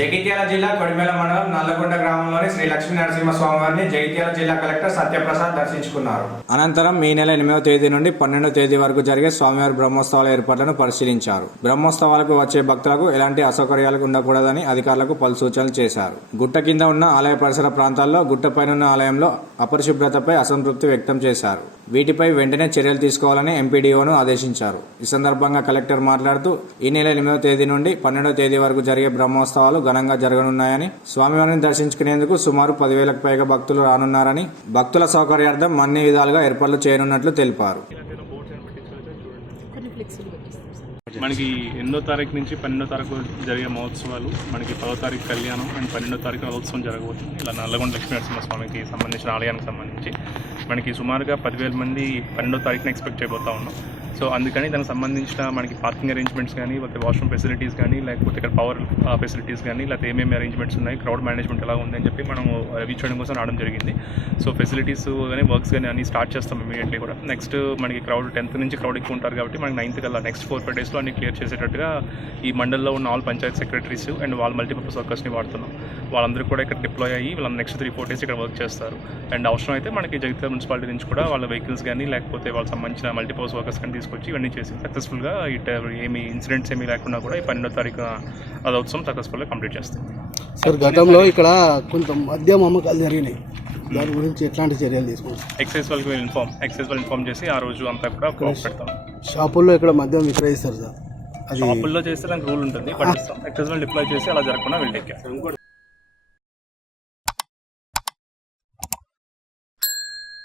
జగిత్యాల జిల్లా కొడిమేల మండలం నల్లగొండ గ్రామంలోని శ్రీ లక్ష్మీ నరసింహస్వామి వారిని జగిత్యాల జిల్లా కలెక్టర్ సత్యప్రసాద్ దర్శించుకున్నారు. అనంతరం ఈ నెల 8వ తేదీ నుండి 12వ తేదీ వరకు జరిగే స్వామివారి బ్రహ్మోత్సవాల ఏర్పాట్లను పరిశీలించారు. బ్రహ్మోత్సవాలకు వచ్చే భక్తులకు ఎలాంటి అసౌకర్యాలు ఉండకూడదని అధికారులకు పలు సూచనలు చేశారు. గుట్ట కింద ఉన్న ఆలయ పరిసర ప్రాంతాల్లో గుట్టపైనున్న ఆలయంలో అపరిశుభ్రతపై అసంతృప్తి వ్యక్తం చేశారు. వీటిపై వెంటనే చర్యలు తీసుకోవాలని ఎంపీడీఓను ఆదేశించారు. ఈ సందర్భంగా కలెక్టర్ మాట్లాడుతూ ఈ నెల 8వ తేదీ నుండి 12వ తేదీ వరకు జరిగే బ్రహ్మోత్సవాలు ఘనంగా జరగనున్నాయని, స్వామివారిని దర్శించుకునేందుకు సుమారు 10,000కు పైగా భక్తులు రానున్నారని, భక్తుల సౌకర్యార్థం అన్ని విధాలుగా ఏర్పాట్లు చేయనున్నట్లు తెలిపారు. మనకి 8వ తారీఖు నుంచి 12వ తారీఖు జరిగే మహోత్సవాలు, మనకి 10వ తారీఖు కళ్యాణం అండ్ 12వ తారీఖు రథోత్సవం జరగబోతుంది. ఇలా నల్లగొండ లక్ష్మీ నరసింహస్వామికి సంబంధించిన ఆలయానికి సంబంధించి మనకి సుమారుగా 10,000 మంది 12వ తారీఖున ఎక్స్పెక్ట్ చేయబోతా ఉన్నాం. సో అందుకని దానికి సంబంధించిన మనకి పార్కింగ్ అరేంజ్మెంట్స్ కానీ, లేకపోతే వాష్రూమ్ ఫెసిలిటీస్ కానీ, లేకపోతే ఇక్కడ పవర్ ఫెసిలిటీస్ కానీ, లేకపోతే ఏమేమి అరేంజ్మెంట్స్ ఉన్నాయి, క్రౌడ్ మేనేజ్మెంట్ ఎలా ఉందని చెప్పి మనం రివ్యూ చేయడం కోసం రావడం జరిగింది. సో ఫెసిలిటీస్ కానీ, వర్క్స్ కానీ అన్ని స్టార్ట్ చేస్తాం ఇమీడియట్లీ కూడా. నెక్స్ట్ మనకి క్రౌడ్ 10th నుంచి క్రౌడ్ ఎక్కువ ఉంటారు కాబట్టి మనకి 9th కల్లా నెక్స్ట్ 4-5 డేస్లో అన్ని క్లియర్ చేసేటట్టుగా ఈ మండల్లో ఉన్న ఆల్ పంచాయత్ సెక్రటరీస్ అండ్ వాళ్ళ మల్టీపర్పస్ వర్కర్స్ని వాడుతున్నాం. వాళ్ళందరూ కూడా ఇక్కడ డిప్లాయ్ అయ్యి వాళ్ళ నెక్స్ట్ 3-4 డేస్ ఇక్కడ వర్క్ చేస్తారు. అండ్ అవసరం అయితే మనకి జగిత్యాల మున్సిపాలిటీ నుంచి కూడా వాళ్ళ వెహికల్స్ కానీ, లేకపోతే వాళ్ళకి సంబంధించిన మల్టీపర్పస్ వర్కర్స్ కానీ తీసుకొచ్చి ఇవన్నీ చేసి సక్సెస్ఫుల్గా ఏమి ఇన్సిడెంట్స్ ఏమీ లేకుండా కూడా ఈ 12వ తారీఖు రథోత్సవం సక్సెస్ఫుల్గా కంప్లీట్ చేస్తాం. సార్, గతంలో ఇక్కడ కొంత మద్యం అమ్మకాలు జరిగినాయి, దాని గురించి ఎట్లాంటి చర్యలు తీసుకుంటాం? ఎక్సైజ్ వాళ్ళకి ఇన్ఫార్మ్ చేసి ఆ రోజు అంతా కూడా పెడతాం. షాపుల్లో ఇక్కడ మద్యం విక్రయిస్తారు సార్, షాపుల్లో చేస్తే దానికి రూల్ ఉంటుంది, బట్ ఎక్సైజ్ వాళ్ళు డిప్లాయ్ చేసి అలా జరగకుండా వెళ్ళి